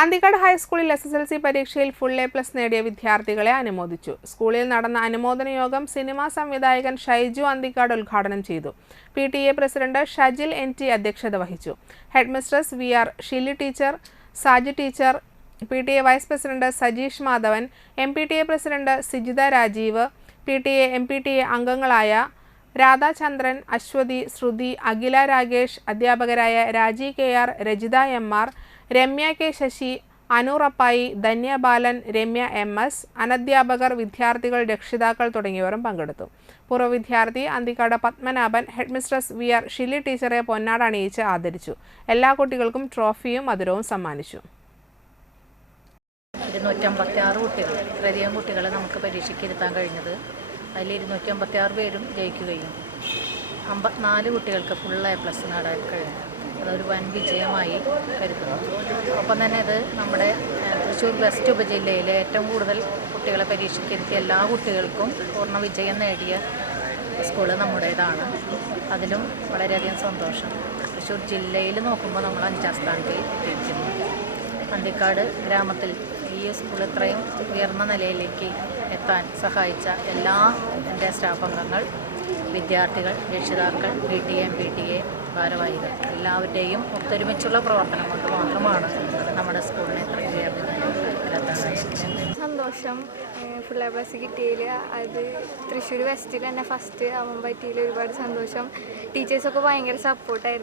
അന്തിക്കാട് ഹൈസ്കൂളിൽ S S L C പരീക്ഷയിൽ full A plus നേടിയ വിദ്യാർത്ഥികളെ അനുമോദിച്ചു. സ്കൂളിൽ നടന്ന അനുമോദന യോഗം സിനിമാ സംവിധായകൻ ഷൈജു അന്തിക്കാട് ഉദ്ഘാടനം ചെയ്തു. P T A president Shajil N T അധ്യക്ഷത വഹിച്ചു. Headmistress V R Shili teacher Saji teacher P T A vice president Sajeesh Madhavan M P T A president Sijitha Rajeev P T A M P T A അംഗങ്ങളായ രാധാചന്ദ്രൻ അശ്വതി ശ്രുതി അഖില രാകേഷ് അധ്യാപകരായ Raji K R Rajitha M R Ramya K Sasi അനൂറപ്പായി Dhanya Balan Ramya M S അനധ്യാപകർ വിദ്യാർത്ഥികൾ രക്ഷിതാക്കൾ തുടങ്ങിയവരും പങ്കെടുത്തു. പൂർവ വിദ്യാർത്ഥി Anthikad Padmanabhan headmistress V R Shili ടീച്ചറെ പൊന്നാട അണിയിച്ച് ആദരിച്ചു. എല്ലാ കുട്ടികൾക്കും ട്രോഫിയും മധുരവും സമ്മാനിച്ചു. ഇരുന്നൂറ്റമ്പത്തി ആറ് കുട്ടികൾ ഇത്രയധികം കുട്ടികളെ നമുക്ക് പരീക്ഷയ്ക്ക് ഇരുത്താൻ കഴിഞ്ഞത്. അതിൽ ഇരുന്നൂറ്റമ്പത്തി ആറ് പേരും ജയിക്കുകയും അമ്പത്തിനാല് കുട്ടികൾക്ക് ഫുൾ എ പ്ലസ് നേടാൻ കഴിഞ്ഞു. അതൊരു വൻ വിജയമായി കരുതുന്നു. ഒപ്പം തന്നെ ഇത് നമ്മുടെ തൃശ്ശൂർ വെസ്റ്റ് ഉപജില്ലയിലെ ഏറ്റവും കൂടുതൽ കുട്ടികളെ പരീക്ഷയ്ക്കിരുത്തിയ എല്ലാ കുട്ടികൾക്കും പൂർണ വിജയം നേടിയ സ്കൂൾ നമ്മുടേതാണ്. അതിലും വളരെയധികം സന്തോഷം. തൃശ്ശൂർ ജില്ലയിൽ നോക്കുമ്പോൾ നമ്മൾ അഞ്ചാം സ്ഥാനത്ത് എത്തിയിരിക്കുന്നു അന്തിക്കാട് ഗ്രാമത്തിൽ ഈ സ്കൂൾ ഇത്രയും ഉയർന്ന നിലയിലേക്ക് എത്താൻ സഹായിച്ച എല്ലാ എന്റെ സ്റ്റാഫ് അംഗങ്ങൾ വിദ്യാർത്ഥികൾ രക്ഷിതാക്കൾ P T M P T A ഭാരവാഹികൾ എല്ലാവരുടെയും ഒത്തൊരുമിച്ചുള്ള പ്രവർത്തനം കൊണ്ട് മാത്രമാണ് നമ്മുടെ സ്കൂളിനെ ഇത്രയും ഉയർന്ന സന്തോഷം. ഫുൾ എ പ്ലസ് കിട്ടിയതിൽ അത് തൃശ്ശൂർ വെസ്റ്റിൽ തന്നെ ഫസ്റ്റ് ആവാൻ പറ്റിയതിൽ ഒരുപാട് സന്തോഷം. ടീച്ചേഴ്സൊക്കെ ഭയങ്കര സപ്പോർട്ടായിരുന്നു